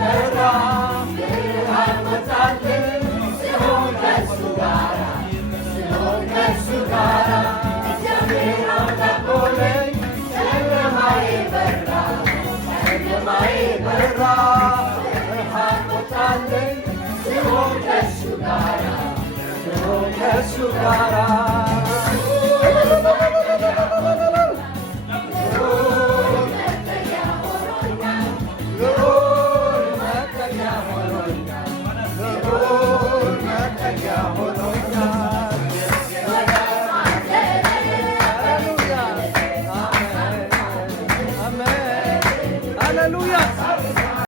በራ ብርሃን ወጣልኝ ስሆን ከእሱ ጋራ ስሆን ከእሱ ጋራ እግዚአብሔር አምላክ ሆነኝ ጨለማዬ በራ ጨለማዬ በራ ብርሃን ወጣልኝ ስሆን ከእሱ ጋራ ስሆን ከእሱ ጋራ